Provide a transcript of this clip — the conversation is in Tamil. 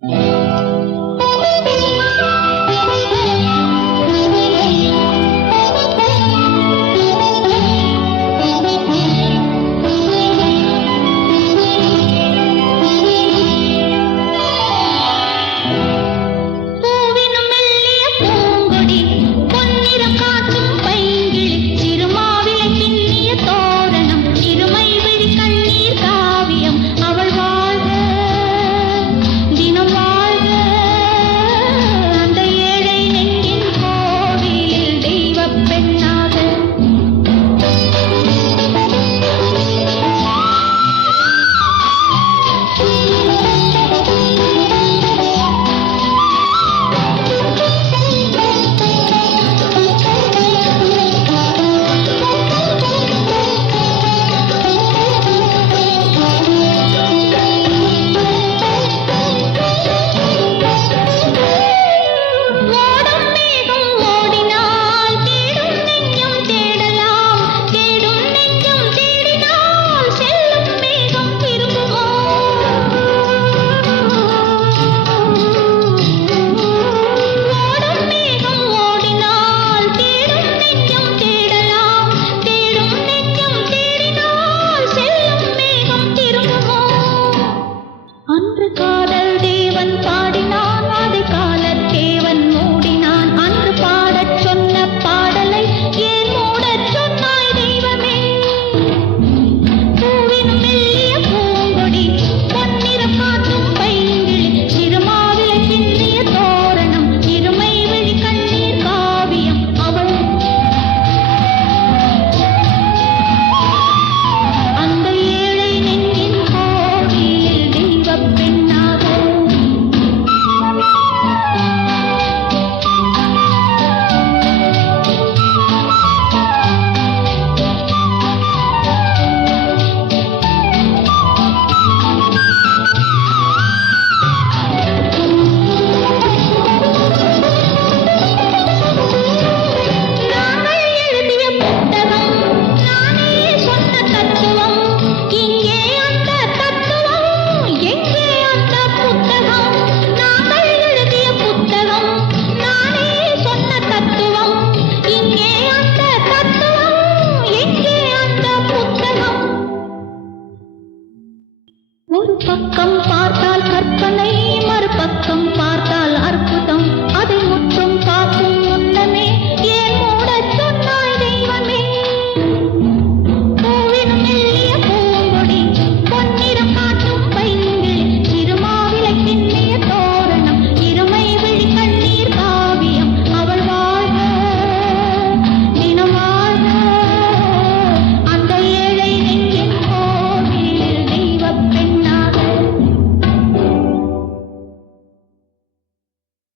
Mm-hmm. ஒரு பக்கம் பார்த்தால் கற்பனை